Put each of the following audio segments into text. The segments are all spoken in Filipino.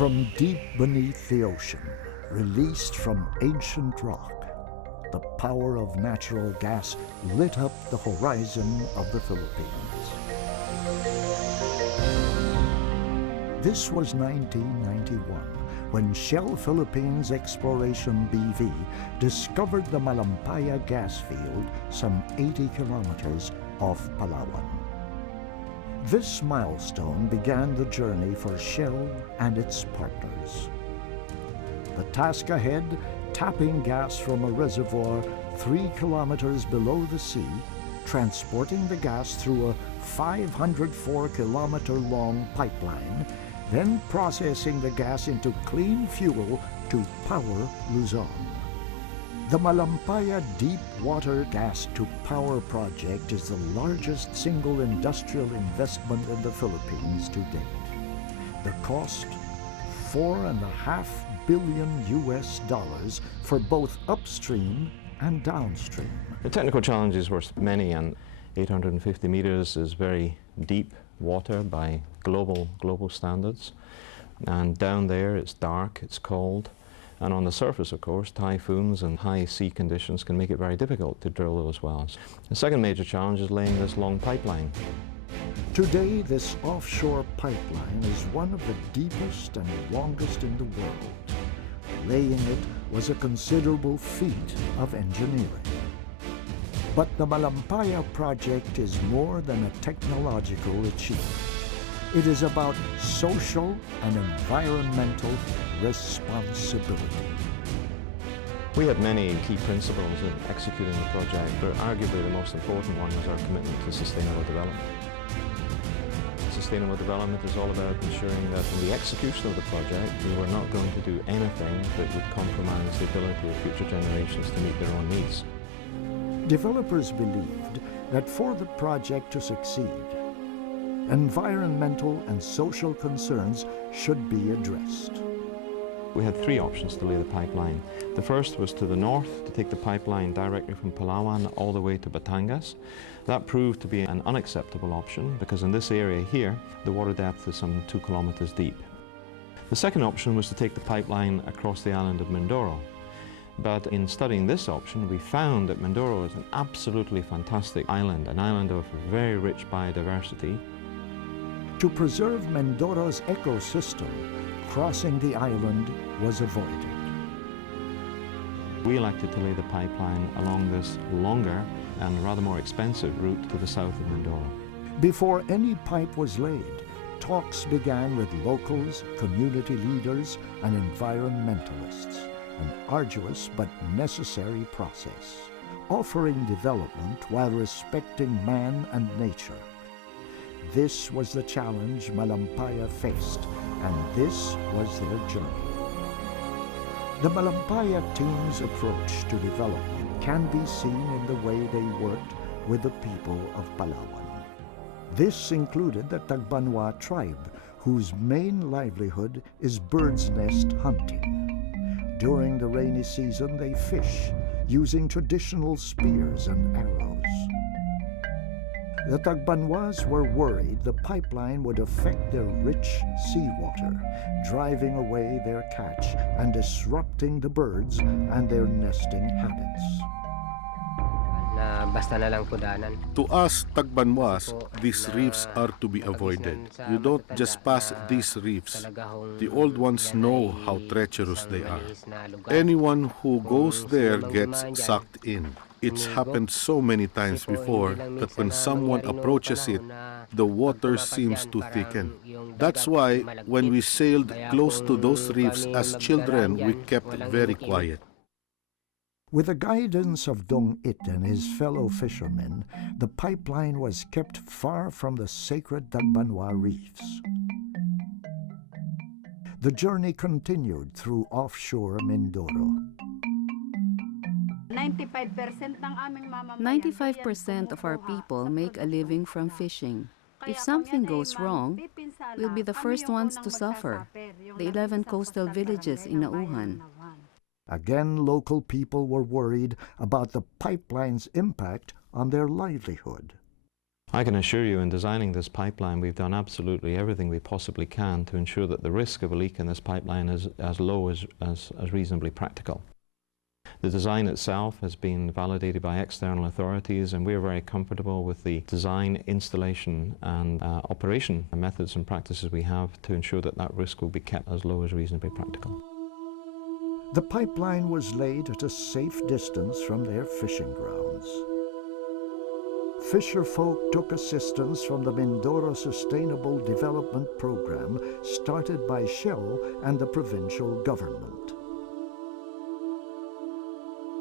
From deep beneath the ocean, released from ancient rock, the power of natural gas lit up the horizon of the Philippines. This was 1991, when Shell Philippines Exploration BV discovered the MAlampaya gas field some 80 kilometers off Palawan. This milestone began the journey for Shell and its partners. The task ahead, tapping gas from a reservoir 3 kilometers below the sea, transporting the gas through a 504-kilometer-long pipeline, then processing the gas into clean fuel to power Luzon. The MAlampaya Deep Water Gas to Power project is the largest single industrial investment in the Philippines to date. The cost, $4.5 billion for both upstream and downstream. The technical challenges were many, and 850 meters is very deep water by global standards. And down there it's dark, it's cold. And on the surface, of course, typhoons and high sea conditions can make it very difficult to drill those wells. The second major challenge is laying this long pipeline. Today, this offshore pipeline is one of the deepest and longest in the world. Laying it was a considerable feat of engineering. But the MAlampaya project is more than a technological achievement. It is about social and environmental responsibility. We had many key principles in executing the project, but arguably the most important one was our commitment to sustainable development. Sustainable development is all about ensuring that in the execution of the project, we were not going to do anything that would compromise the ability of future generations to meet their own needs. Developers believed that for the project to succeed, environmental and social concerns should be addressed. We had three options to lay the pipeline. The first was to the north, to take the pipeline directly from Palawan all the way to Batangas. That proved to be an unacceptable option because in this area here, the water depth is some 2 kilometers deep. The second option was to take the pipeline across the island of Mindoro. But in studying this option, we found that Mindoro is an absolutely fantastic island, an island of very rich biodiversity. To preserve Mindoro's ecosystem, crossing the island was avoided. We elected to lay the pipeline along this longer and rather more expensive route to the south of Mindoro. Before any pipe was laid, talks began with locals, community leaders, and environmentalists, an arduous but necessary process, offering development while respecting man and nature. This was the challenge MAlampaya faced, and this was their journey. The MAlampaya team's approach to development can be seen in the way they worked with the people of Palawan. This included the Tagbanwa tribe, whose main livelihood is bird's nest hunting. During the rainy season, they fish, using traditional spears and arrows. The Tagbanwas were worried the pipeline would affect their rich seawater, driving away their catch and disrupting the birds and their nesting habits. To us Tagbanwas, these reefs are to be avoided. You don't just pass these reefs. The old ones know how treacherous they are. Anyone who goes there gets sucked in. It's happened so many times before that when someone approaches it, the water seems to thicken. That's why when we sailed close to those reefs as children, we kept very quiet. With the guidance of Dong It and his fellow fishermen, the pipeline was kept far from the sacred Tagbanwa reefs. The journey continued through offshore Mindoro. 95% of our people make a living from fishing. If something goes wrong, we'll be the first ones to suffer. The 11 coastal villages in Nauhan. Again, local people were worried about the pipeline's impact on their livelihood. I can assure you, in designing this pipeline, we've done absolutely everything we possibly can to ensure that the risk of a leak in this pipeline is as low as reasonably practical. The design itself has been validated by external authorities, and we're very comfortable with the design, installation and operation methods and practices we have to ensure that that risk will be kept as low as reasonably practical. The pipeline was laid at a safe distance from their fishing grounds. Fisher folk took assistance from the Mindoro Sustainable Development Program started by Shell and the provincial government.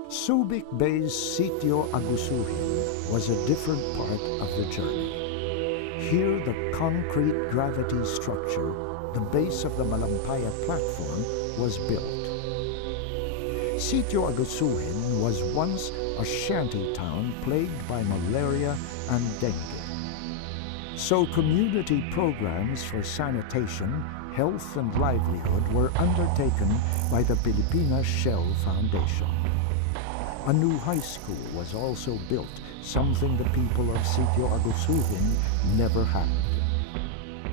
Subic Bay's Sitio Agusuhin was a different part of the journey. Here the concrete gravity structure, the base of the Malampaya platform, was built. Sitio Agusuhin was once a shanty town plagued by malaria and dengue. So community programs for sanitation, health and livelihood were undertaken by the Pilipinas Shell Foundation. A new high school was also built, something the people of Sitio Agusuhin never had.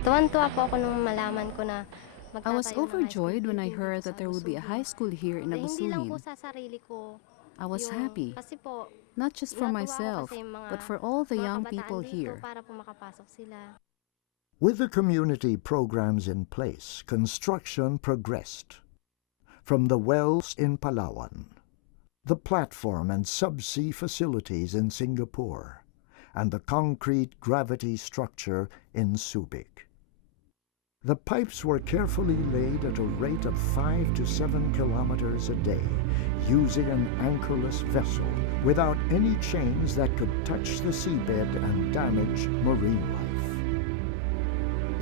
Tuwan-tuwa po ako nung malaman ko na I was overjoyed when I heard that there would be a high school here in Hindi lang po Agusuhin. sa sarili ko. I was happy, Kasi po, not just for natuwa ako myself, kasi mga but for all the mga young kabataan people dito here. para po makapasok sila. With the community programs in place, construction progressed. From the wells in Palawan, the platform and subsea facilities in Singapore, and the concrete gravity structure in Subic. The pipes were carefully laid at a rate of 5 to 7 kilometers a day, using an anchorless vessel without any chains that could touch the seabed and damage marine life.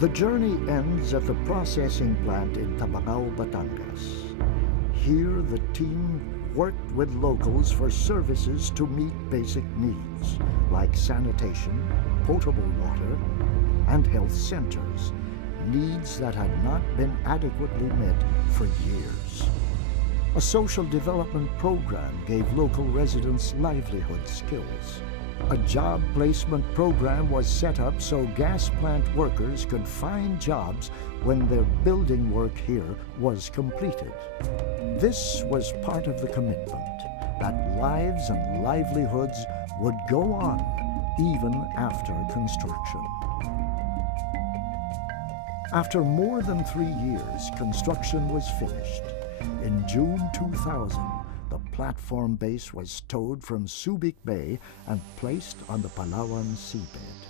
The journey ends at the processing plant in Tabacao, Batangas. Here the team worked with locals for services to meet basic needs like sanitation, potable water, and health centers, needs that had not been adequately met for years. A social development program gave local residents livelihood skills. A job placement program was set up so gas plant workers could find jobs when their building work here was completed. This was part of the commitment that lives and livelihoods would go on even after construction. After more than 3 years, construction was finished. In June 2000, the platform base was towed from Subic Bay and placed on the Palawan seabed.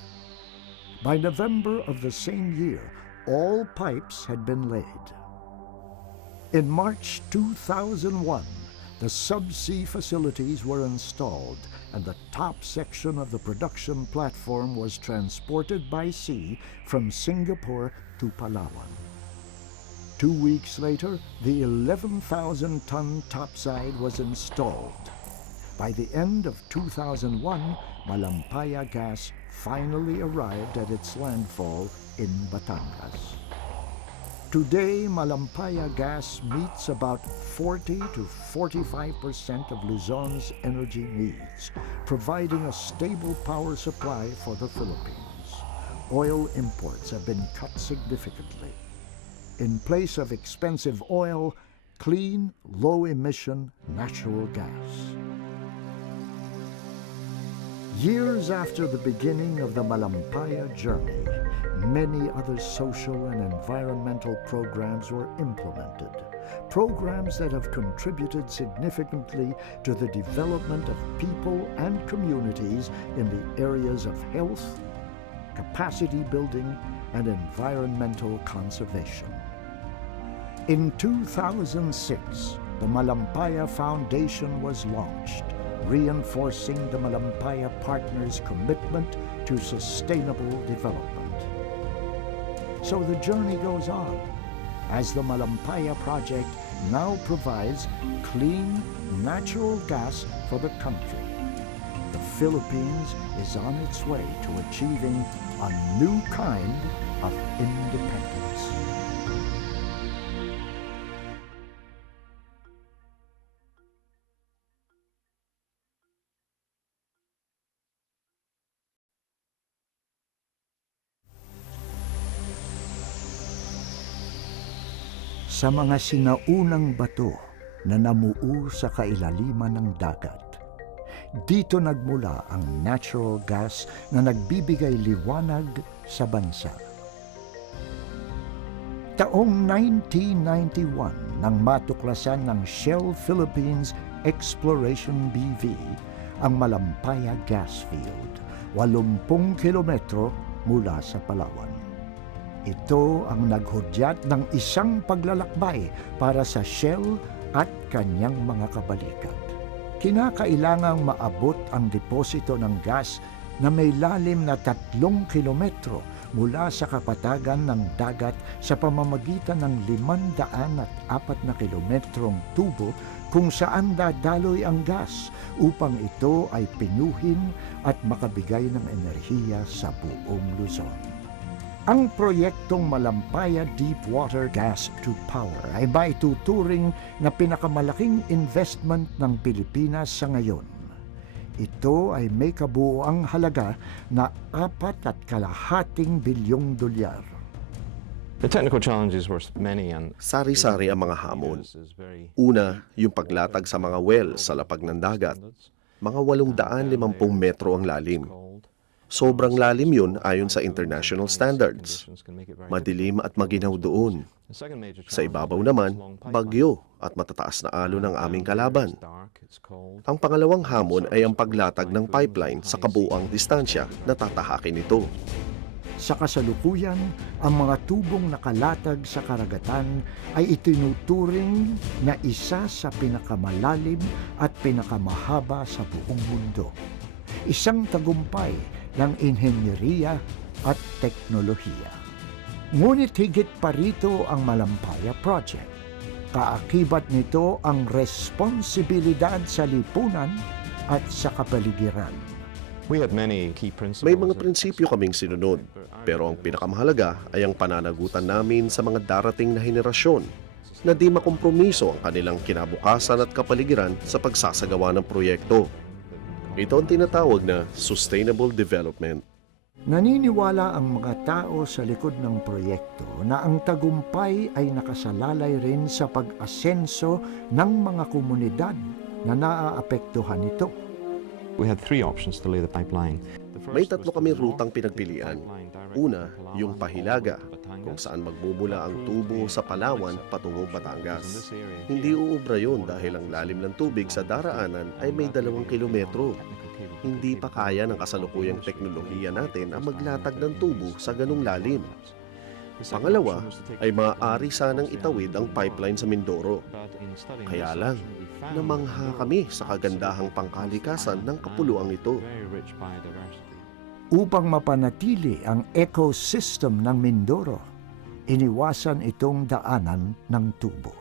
By November of the same year, all pipes had been laid. In March 2001, the subsea facilities were installed and the top section of the production platform was transported by sea from Singapore to Palawan. 2 weeks later, the 11,000-ton topside was installed. By the end of 2001, Malampaya gas finally arrived at its landfall in Batangas. Today, Malampaya gas meets about 40 to 45% of Luzon's energy needs, providing a stable power supply for the Philippines. Oil imports have been cut significantly. In place of expensive oil, clean, low-emission natural gas. Years after the beginning of the Malampaya journey, many other social and environmental programs were implemented, programs that have contributed significantly to the development of people and communities in the areas of health, capacity building, and environmental conservation. In 2006, the Malampaya Foundation was launched, reinforcing the Malampaya partners' commitment to sustainable development. So the journey goes on, as the Malampaya project now provides clean, natural gas for the country. The Philippines is on its way to achieving a new kind of independence. sa mga sinaunang bato na namuo sa kailaliman ng dagat. Dito nagmula ang natural gas na nagbibigay liwanag sa bansa. Taong 1991 nang matuklasan ng Shell Philippines Exploration BV ang Malampaya Gas Field, 80 kilometro mula sa Palawan. Ito ang naghudyat ng isang paglalakbay para sa Shell at kanyang mga kabalikat. Kinakailangang maabot ang deposito ng gas na may lalim na 3 kilometro mula sa kapatagan ng dagat sa pamamagitan ng 504 na kilometrong tubo kung saan dadaloy ang gas upang ito ay pinuhin at makabigay ng enerhiya sa buong Luzon. Ang proyektong Malampaya Deepwater Gas to Power ay maituturing na pinakamalaking investment ng Pilipinas sa ngayon. Ito ay may kabuuang halaga na 4.5 bilyong dolyar. The technical challenges were many and Sari-sari ang mga hamon. Una, yung paglatag sa mga well sa lapag ng dagat. Mga 850 metro ang lalim. Sobrang lalim yun ayon sa international standards. Madilim at maginaw doon. Sa ibabaw naman, bagyo at matataas na alon ang aming kalaban. Ang pangalawang hamon ay ang paglatag ng pipeline sa kabuuang distansya na tatahakin ito. Sa kasalukuyan, ang mga tubong nakalatag sa karagatan ay itinuturing na isa sa pinakamalalim at pinakamahaba sa buong mundo. Isang tagumpay ng inhenyeriya at teknolohiya. Ngunit higit pa rito ang Malampaya Project. Kaakibat nito ang responsibilidad sa lipunan at sa kapaligiran. we had many key principles. May mga prinsipyo kaming sinunod, pero ang pinakamahalaga ay ang pananagutan namin sa mga darating na henerasyon na di makompromiso ang kanilang kinabukasan at kapaligiran sa pagsasagawa ng proyekto. Ito ang tinatawag na sustainable development. Naniniwala ang mga tao sa likod ng proyekto na ang tagumpay ay nakasalalay rin sa pag-asenso ng mga komunidad na naaapektuhan nito. We had 3 options to lay the pipeline. May 3 kaming rutang pinagpilian. Una, yung Pahilaga, kung saan magmumula ang tubo sa Palawan patungong Batangas. Hindi uubra yun dahil ang lalim ng tubig sa daraanan ay may 2 kilometro. Hindi pa kaya ng kasalukuyang teknolohiya natin ang maglatag ng tubo sa ganung lalim. Pangalawa, ay maaari sanang itawid ang pipeline sa Mindoro. Kaya lang, namangha kami sa kagandahang pangkalikasan ng kapuluang ito. Upang mapanatili ang ecosystem ng Mindoro, iniwasan itong daanan ng tubo.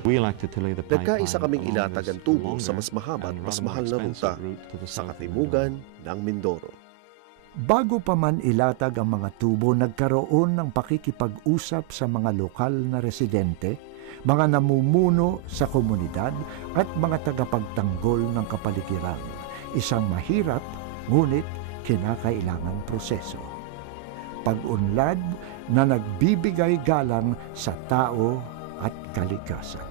We elected to lay the pipeline Nagkaisa kaming along ilatag this ang tubo longer sa mas mahaba at and mas rather more mahal na ruta expensive route to the sa south of katimugan ng Mindoro. Bago pa man ilatag ang mga tubo, nagkaroon ng pakikipag-usap sa mga lokal na residente, mga namumuno sa komunidad at mga tagapagtanggol ng kapaligiran. Isang mahirap, ngunit kinakailangang proseso. Pag-unlad na nagbibigay galang sa tao at kalikasan.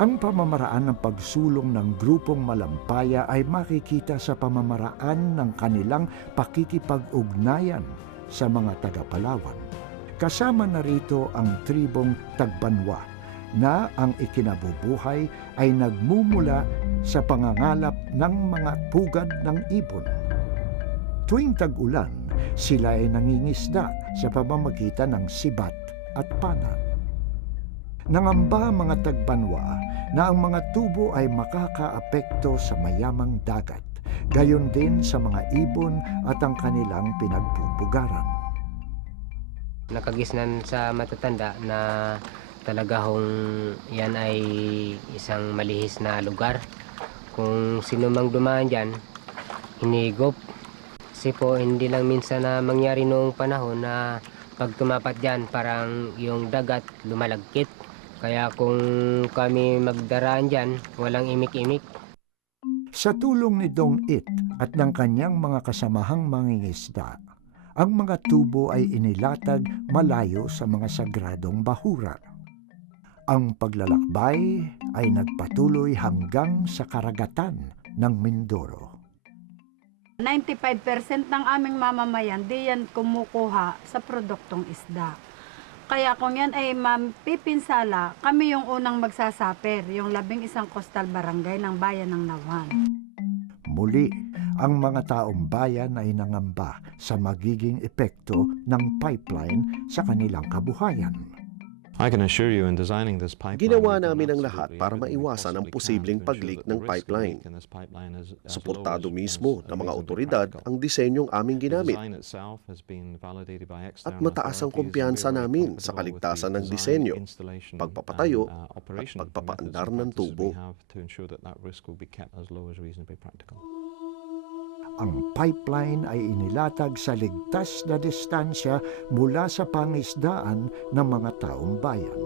Ang pamamaraan ng pagsulong ng grupong Malampaya ay makikita sa pamamaraan ng kanilang pakikipag-ugnayan sa mga taga-Palawan. Kasama na rito ang tribong Tagbanwa na ang ikinabubuhay ay nagmumula sa pangangalap ng mga pugad ng ibon. Tuwing tag-ulan, sila ay nangingisda sa pamamagitan ng sibat at panag. Nangamba ang mga Tagbanwa na ang mga tubo ay makakaapekto sa mayamang dagat, gayon din sa mga ibon at ang kanilang pinagpupugaran. Nakagisnan sa matatanda na talaga hong yan ay isang malihis na lugar. Kung sino mang dumaan dyan, hinigop. Kasi po hindi lang minsan na mangyari noong panahon na pag tumapat dyan parang yung dagat lumalagkit. Kaya kung kami magdaraan dyan, walang imik-imik. Sa tulong ni Dong It at ng kanyang mga kasamahang mangingisda, ang mga tubo ay inilatag malayo sa mga sagradong bahura. Ang paglalakbay ay nagpatuloy hanggang sa karagatan ng Mindoro. 95% ng aming mamamayan, di yan kumukuha sa produktong isda. Kaya kung yan ay mapipinsala, kami yung unang magsasaper, yung 11 coastal barangay ng bayan ng Nawan. Muli, ang mga taong bayan ay nangamba sa magiging epekto ng pipeline sa kanilang kabuhayan. I can assure you in designing this pipeline, Ginawa namin ang lahat para maiwasan ang posibleng pag-leak ng pipeline. Suportado mismo ng mga otoridad ang disenyong aming ginamit. At mataas ang kumpiyansa namin sa kaligtasan ng disenyo, pagpapatayo at pagpapaandar ng tubo. Ang pipeline ay inilatag sa ligtas na distansya mula sa pangisdaan ng mga taong bayan.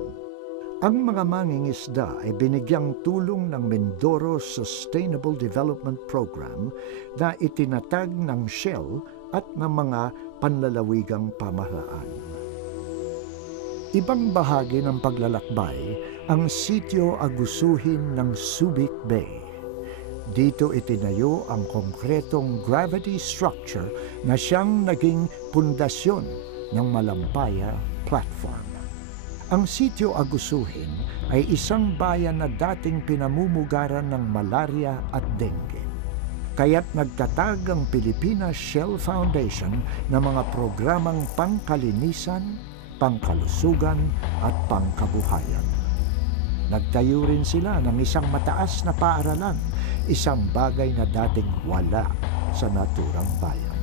Ang mga mangingisda ay binigyang tulong ng Mindoro Sustainable Development Program na itinatag ng Shell at ng mga panlalawigang pamahalaan. Ibang bahagi ng paglalakbay ang sitio Agusuhin ng Subic Bay. Dito itinayo ang konkretong gravity structure na siyang naging pundasyon ng MAlampaya platform. Ang sitio Agusuhin ay isang bayan na dating pinamumugaran ng malaria at dengue. Kaya't nagtatag ang Pilipinas Shell Foundation ng mga programang pangkalinisan, pangkalusugan at pangkabuhayan. Nagtayo rin sila ng isang mataas na paaralan, isang bagay na dating wala sa naturang bayan.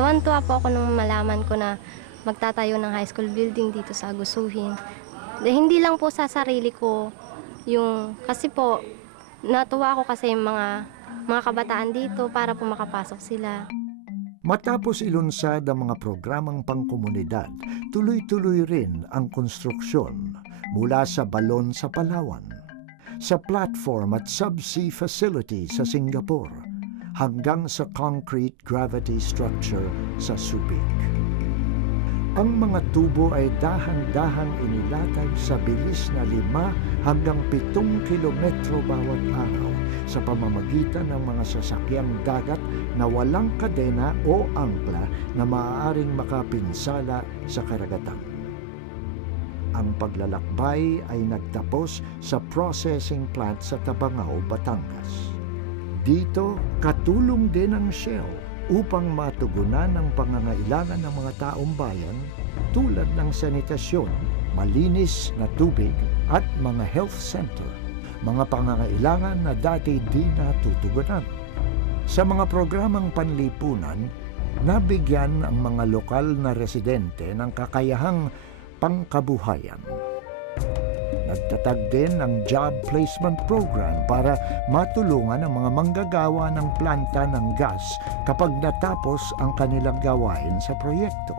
Tuwan-tuwa po ako nung malaman ko na magtatayo ng high school building dito sa Agusuhin. Hindi lang po sa sarili ko, kasi po natuwa ako kasi yung mga kabataan dito para po makapasok sila. Matapos ilunsad ang mga programang pangkomunidad, tuloy-tuloy rin ang konstruksyon mula sa balon sa Palawan, sa platform at subsea facility sa Singapore, hanggang sa concrete gravity structure sa Subic. Ang mga tubo ay dahan-dahang inilatag sa bilis na 5 hanggang 7 kilometro bawat araw sa pamamagitan ng mga sasakyang dagat na walang kadena o angkla na maaaring makapinsala sa karagatan. Ang paglalakbay ay nagtapos sa processing plant sa Tabangao, Batangas. Dito, katulong din ang Shell upang matugunan ang pangangailangan ng mga taong bayan tulad ng sanitasyon, malinis na tubig at mga health center, mga pangangailangan na dati di natutugunan. Sa mga programang panlipunan, nabigyan ang mga lokal na residente ng kakayahang pangkabuhayan. Nagtatag din ng job placement program para matulungan ang mga manggagawa ng planta ng gas kapag natapos ang kanilang gawain sa proyekto.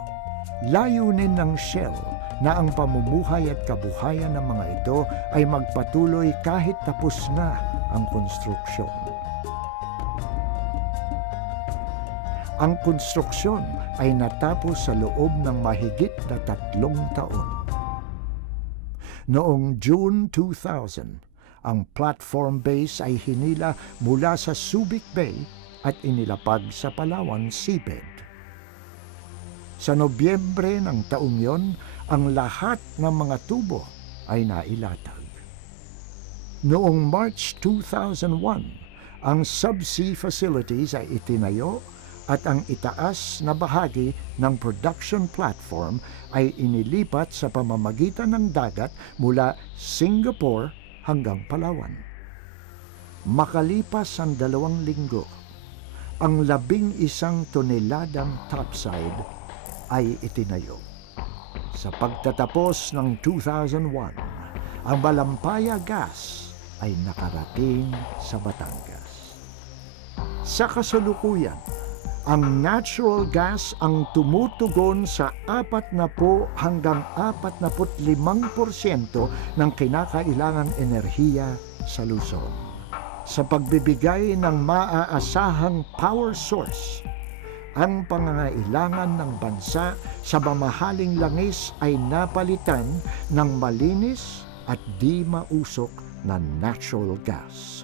Layunin ng Shell na ang pamumuhay at kabuhayan ng mga ito ay magpatuloy kahit tapos na ang konstruksyon. Ang konstruksyon ay natapos sa loob ng mahigit na 3 taon. Noong June 2000, ang platform base ay hinila mula sa Subic Bay at inilapag sa Palawan seabed. Sa Nobyembre ng taong yon, ang lahat ng mga tubo ay nailatag. Noong March 2001, ang subsea facilities ay itinayo at ang itaas na bahagi ng production platform ay inilipat sa pamamagitan ng dagat mula Singapore hanggang Palawan. Makalipas ang 2 linggo, ang 11 toneladang topside ay itinayo. Sa pagtatapos ng 2001, ang MAlampaya gas ay nakarating sa Batangas. Sa kasalukuyan, ang natural gas ang tumutugon sa 40 hanggang 45% ng kinakailangang enerhiya sa Luzon. Sa pagbibigay ng maaasahang power source, ang pangangailangan ng bansa sa mamahaling langis ay napalitan ng malinis at di mausok na natural gas.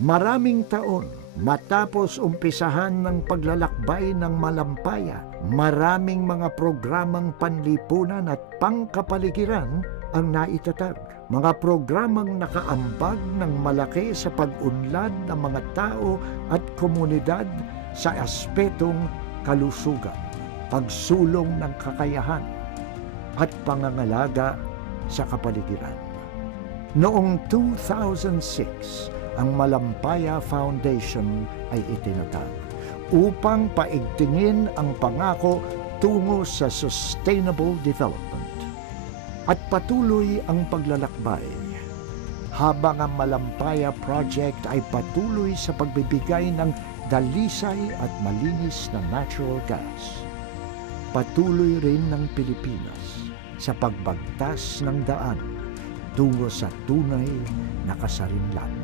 Maraming taon matapos umpisahan ng paglalakbay ng Malampaya, maraming mga programang panlipunan at pangkapaligiran ang naitatag. Mga programang nakaambag ng malaki sa pag-unlad ng mga tao at komunidad sa aspetong kalusugan, pagsulong ng kakayahan, at pangangalaga sa kapaligiran. Noong 2006, ang Malampaya Foundation ay itinatag upang paigtingin ang pangako tungo sa sustainable development. At patuloy ang paglalakbay habang ang Malampaya Project ay patuloy sa pagbibigay ng dalisay at malinis na natural gas. Patuloy rin ng Pilipinas sa pagbagtas ng daan tungo sa tunay na kasarinlan.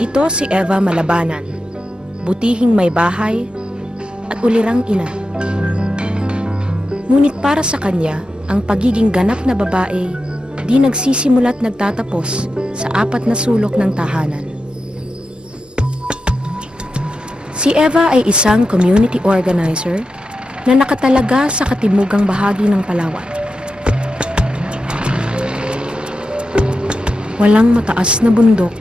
Ito si Eva Malabanan, butihing may bahay at ulirang ina. Ngunit para sa kanya, ang pagiging ganap na babae di nagsisimula't nagtatapos sa 4 na sulok ng tahanan. Si Eva ay isang community organizer na nakatalaga sa katimugang bahagi ng Palawan. Walang mataas na bundok,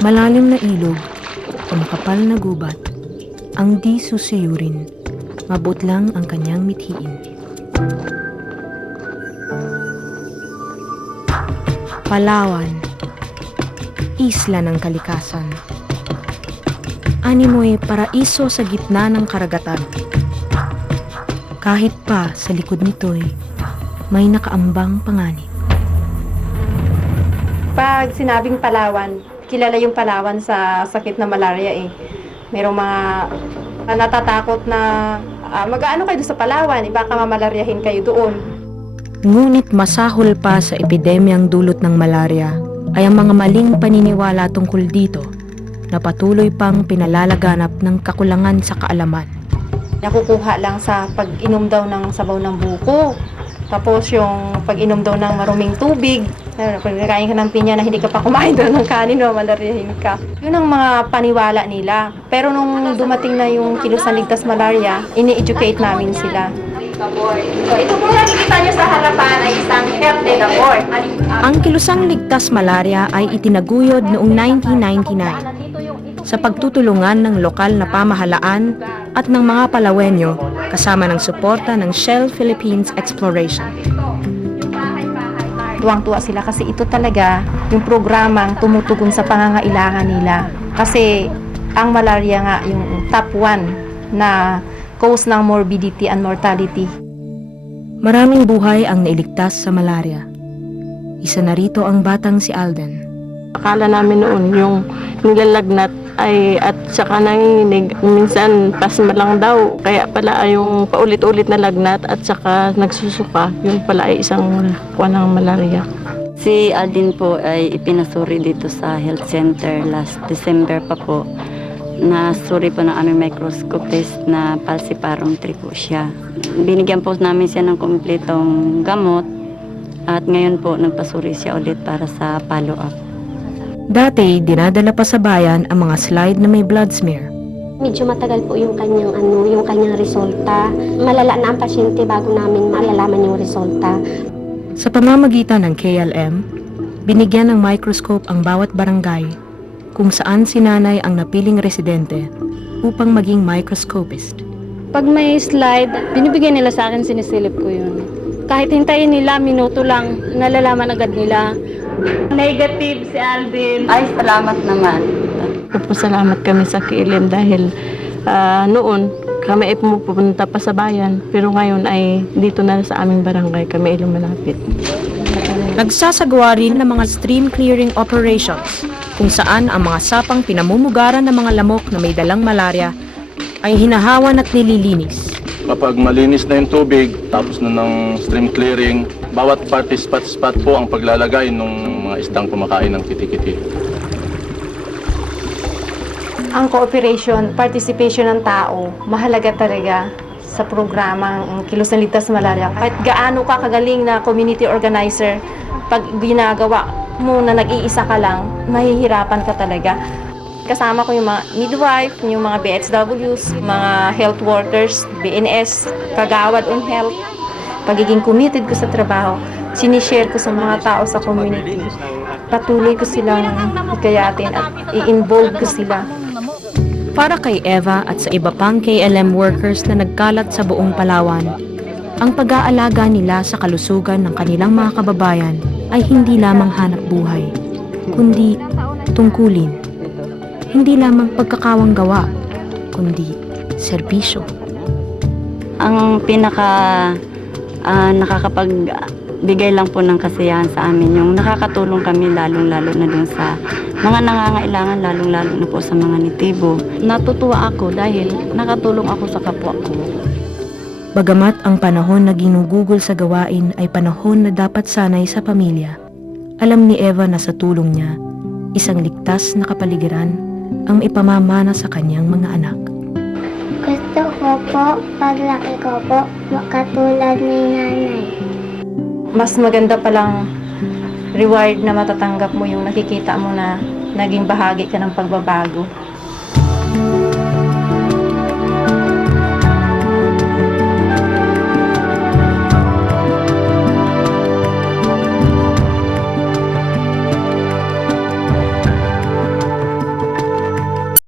malalim na ilog o makapal na gubat ang di susuyurin, mabuti lang ang kanyang mithiin. Palawan, isla ng kalikasan. Animoy paraiso sa gitna ng karagatan. Kahit pa sa likod nito'y may nakaambang panganib. Pag sinabing Palawan, kilala yung Palawan sa sakit na malaria eh. Merong mga natatakot na mag-aano kayo doon sa Palawan, baka mamalaryahin kayo doon. Ngunit masahol pa sa epidemyang dulot ng malaria ay ang mga maling paniniwala tungkol dito na patuloy pang pinalalaganap ng kakulangan sa kaalaman. Nakukuha lang sa pag-inom daw ng sabaw ng buko. Tapos yung pag-inom daw ng maruming tubig, pag nakain ka ng pinya na hindi ka pa kumain doon ng kanin, malaryahin ka. Yun ang mga paniwala nila. Pero nung dumating na yung kilusan ligtas malaria, ini-educate namin sila. So, ito po nakikita nyo sa harapan ay isang health data board. Ang kilusang ligtas malaria ay itinaguyod noong 1999 sa pagtutulungan ng lokal na pamahalaan at ng mga Palawenyo kasama ng suporta ng Shell Philippines Exploration. Tuwang-tuwa sila kasi ito talaga yung programang tumutugon sa pangangailangan nila. Kasi ang malaria nga yung top 1 na cause ng morbidity and mortality. Maraming buhay ang nailigtas sa malaria. Isa na rito ang batang si Alden. Akala namin noon yung nilalagnat ay at saka nanginginig. Minsan pasma lang daw. Kaya pala ay yung paulit-ulit na lagnat at saka nagsusuka. Yun pala ay isang kuwan ng malaria. Si Alden po ay ipinasuri dito sa health center last December pa po. Nasuri po ng aming microscopist na falciparum 3 po siya. Binigyan po namin siya ng kumpletong gamot at ngayon po nagpasuri siya ulit para sa follow-up. Dati, dinadala pa sa bayan ang mga slide na may blood smear. Medyo matagal po yung kanyang resulta. Malala na ang pasyente bago namin malalaman yung resulta. Sa pamamagitan ng KLM, binigyan ng microscope ang bawat barangay kung saan si nanay ang napiling residente upang maging microscopist. Pag may slide, binibigyan nila sa akin, sinisilip ko yun. Kahit hintayin nila, minuto lang, nalalaman agad nila. Negative si Alvin. Ay, salamat naman. Salamat kami sa KLM dahil noon kami ay pumupunta pa sa bayan, pero ngayon ay dito na sa aming barangay kami ay lumalapit. Nagsasagawa rin ng mga stream clearing operations kung saan ang mga sapang pinamumugaran ng mga lamok na may dalang malaria ay hinahawan at nililinis. Kapag malinis na yung tubig, tapos na ng stream clearing, bawat party spot po ang paglalagay ng mga isdang kumakain ng kitikiti. Ang cooperation, participation ng tao, mahalaga talaga sa programang Kilos ng Ligtas sa Malaria. Kahit gaano ka kagaling na community organizer, pag ginagawa mo na nag-iisa ka lang, mahihirapan ka talaga. Kasama ko yung mga midwife, yung mga BHWs, mga health workers, BNS, kagawad on health. Pagiging committed ko sa trabaho, sinishare ko sa mga tao sa community. Patuloy ko silang ikayatin at i-involve ko sila. Para kay Eva at sa iba pang KLM workers na nagkalat sa buong Palawan, ang pag-aalaga nila sa kalusugan ng kanilang mga kababayan ay hindi lamang hanap buhay, kundi tungkulin. Hindi lamang pagkakawang gawa, kundi serbisyo. Ang nakakapagbigay lang po ng kasiyahan sa amin yung nakakatulong kami lalong-lalo na dun sa mga nangangailangan, lalong-lalo na po sa mga nitibo. Natutuwa ako dahil nakatulong ako sa kapwa ko. Bagamat ang panahon na ginugugol sa gawain ay panahon na dapat sanay sa pamilya, alam ni Eva na sa tulong niya, isang ligtas na kapaligiran ang ipamamana sa kanyang mga anak. Gusto ko po, paglaki ko po, makatulad ni nanay. Mas maganda palang reward na matatanggap mo yung nakikita mo na naging bahagi ka ng pagbabago.